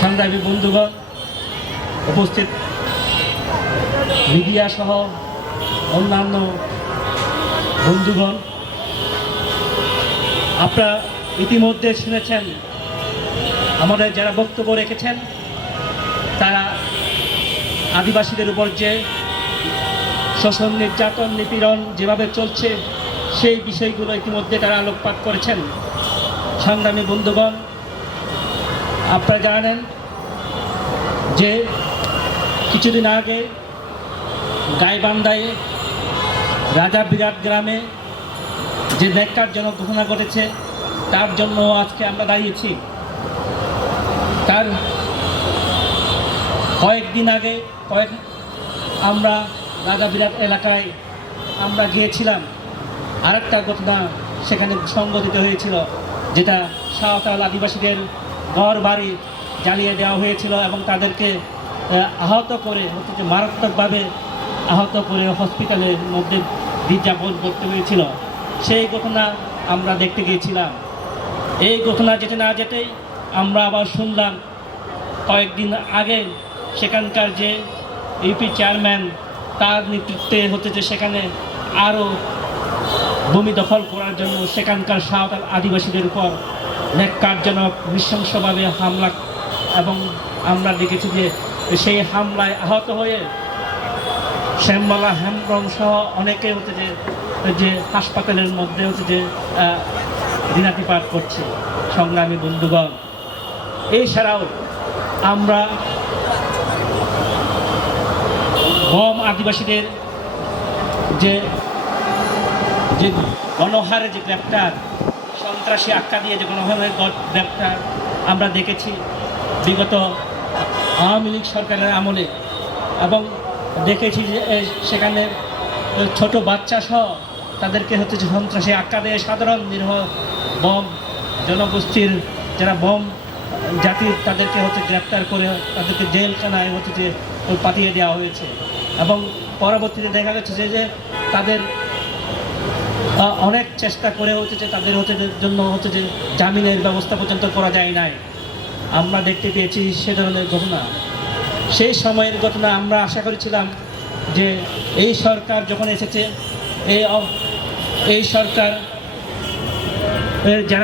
সংগ্রামী বন্ধুগণ, উপস্থিত মিডিয়া সহ অন্যান্য বন্ধুগণ, আপনারা ইতিমধ্যে শুনেছেন আমাদের যারা বক্তব্য রেখেছেন তারা আদিবাসীদের উপর যে শোষণ, নির্যাতন, নিপীড়ন যেভাবে চলছে সেই বিষয়গুলো ইতিমধ্যে তারা আলোকপাত করেছেন। সংগ্রামী বন্ধুগণ, আপনারা জানেন যে কিছুদিন আগে গাইবান্ধায় রাজা বিরাট গ্রামে যে ন্যাক্কারজনক ঘটনা ঘটেছে তার জন্য আজকে আমরা দাঁড়িয়েছি। তার কয়েকদিন আগে আমরা রাজা বিরাট এলাকায় আমরা গিয়েছিলাম। আরেকটা ঘটনা সেখানে সংঘটিত হয়েছিল, যেটা সাঁওতাল আদিবাসীদের ঘর বাড়ি জ্বালিয়ে দেওয়া হয়েছিল এবং তাদেরকে আহত করে মারাত্মকভাবে আহত করে হসপিটালের মধ্যে যাপন করতে হয়েছিল। সেই ঘটনা আমরা দেখতে গিয়েছিলাম। এই ঘটনা যেতে না যেতেই আমরা আবার শুনলাম কয়েকদিন আগে সেখানকার যে ইউপি চেয়ারম্যান তার নেতৃত্বে যে সেখানে আরও ভূমি দখল করার জন্য সেখানকার সাঁওতাল আদিবাসীদের উপর ন্যাক্কারজনক নৃশংসভাবে হামলা, এবং আমরা দেখেছি যে সেই হামলায় আহত হয়ে শ্যামবালা হেমব্রম সহ অনেকে যে হাসপাতালের মধ্যে দিনাতিপাত করছে। সংগ্রামী বন্ধুগণ, এছাড়াও আমরা বম আদিবাসীদের যে গণহারে যে গ্রেপ্তার, সন্ত্রাসী আখ্যা দিয়ে যে গণহারের গ্রেপ্তার আমরা দেখেছি বিগত আওয়ামী লীগ সরকারের আমলে, এবং দেখেছি যে সেখানে ছোট বাচ্চা সহ তাদেরকে সন্ত্রাসী আখ্যা দিয়ে সাধারণ নিরীহ বম জনগোষ্ঠীর যারা বম জাতির তাদেরকে গ্রেপ্তার করে তাদেরকে জেলখানায় পাঠিয়ে দেওয়া হয়েছে। এবং পরবর্তীতে দেখা গেছে যে তাদের অনেক চেষ্টা করে তাদের জন্য যে জামিনের ব্যবস্থা পর্যন্ত করা যায় নাই। আমরা দেখতে পেয়েছি সে ধরনের ঘটনা। সেই সময়ের ঘটনা আমরা আশা করেছিলাম যে এই সরকার যখন এসেছে এই সরকার যারা